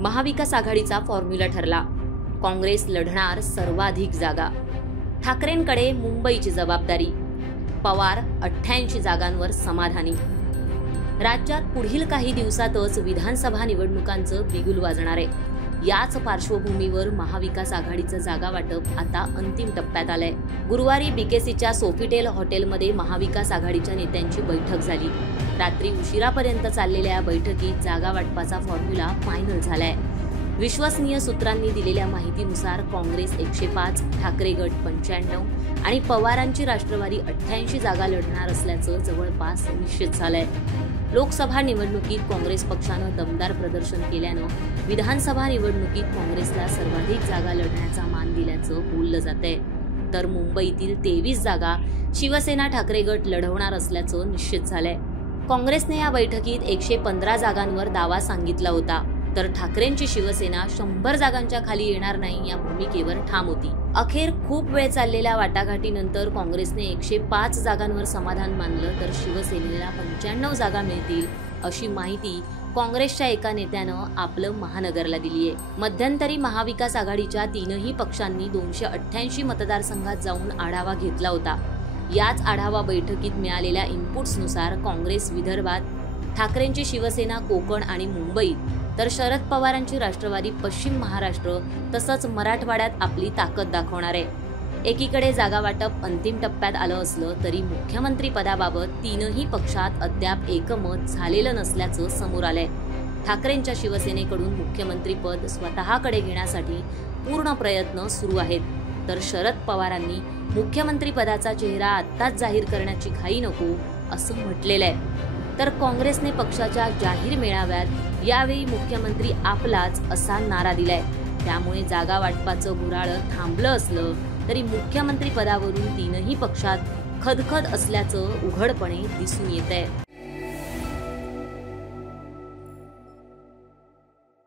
महाविकास आघाडीचा फॉर्म्युला ठरला। काँग्रेस लढणार सर्वाधिक जागा। ठाकरेंकडे मुंबईची जबाबदारी। पवार 88 जागांवर समाधानी। राज्यात पुढील काही दिवसातच विधानसभा निवडणुकांचं बिगुल वाजणार आहे। याच पार्श्वभूमीवर महाविकास आघाडीचं जागा वाटप आता अंतिम टप्प्यात आलंय। गुरुवारी बीकेसीच्या सोफिटेल हॉटेलमध्ये महाविकास आघाडीच्या नेत्यांची बैठक झाली। रात्री उशिरापर्यंत चाललेल्या बैठकीत जागा वाटपाचा फॉर्म्युला फायनल झालाय। विश्वसनीय सूत्रांनी दिलेल्या माहितीनुसार काँग्रेस 105, ठाकरे गट 95 आणि पवारांची राष्ट्रवादी 88 जागा लढणार असल्याचं जवळपास निश्चित झालंय। लोकसभा निवडणुकीत काँग्रेस पक्षानं दमदार प्रदर्शन केल्यानं विधानसभा निवडणुकीत काँग्रेसला सर्वाधिक जागा लढण्याचा मान दिल्याचं बोललं जातंय। तर मुंबईतील 23 जागा शिवसेना ठाकरे गट लढवणार असल्याचं निश्चित झालंय। काँग्रेसने या बैठकीत 115 जागांवर दावा सांगितला होता, तर ठाकरेंची शिवसेना 100 जागांच्या खाली येणार नाही या भूमिकेवर ठाम होती। अखेर खूप वेळ चाललेल्या वाटाघाटीनंतर काँग्रेसने 105 जागांवर समाधान मानलं, तर शिवसेनेला 95 जागा मिळतील अशी माहिती काँग्रेसच्या एका नेत्यानं आपलं महानगरला दिली आहे। मध्यंतरी महाविकास आघाडीच्या तीनही पक्षांनी 288 मतदारसंघात जाऊन आढावा घेतला होता। याच आढावा बैठकीत मिळालेल्या इनपुट्सनुसार काँग्रेस विदर्भात, ठाकरेंची शिवसेना कोकण आणि मुंबईत, तर शरद पवारांची राष्ट्रवादी पश्चिम महाराष्ट्र तसंच मराठवाड्यात आपली ताकद दाखवणार आहे। एकीकडे जागा वाटप अंतिम टप्प्यात आलं असलं तरी मुख्यमंत्री पदाबाबत तीनही पक्षात अद्याप एकमत झालेलं नसल्याचं समोर आलंय। ठाकरेंच्या शिवसेनेकडून मुख्यमंत्रीपद स्वतःकडे घेण्यासाठी पूर्ण प्रयत्न सुरू आहेत, तर शरद पवारांनी मुख्यमंत्री पदाचा चेहरा आत्ताच जाहीर करण्याची घाई नको असं म्हटलेलं आहे। तर काँग्रेसने पक्षाच्या जाहीर मेळाव्यात यावेळी मुख्यमंत्री आपलाच असा नारा दिलाय। त्यामुळे जागा वाटपाचं घुराळं थांबलं असलं तरी मुख्यमंत्री पदावरून तीनही पक्षात खदखद असल्याचं उघडपणे दिसून येतंय।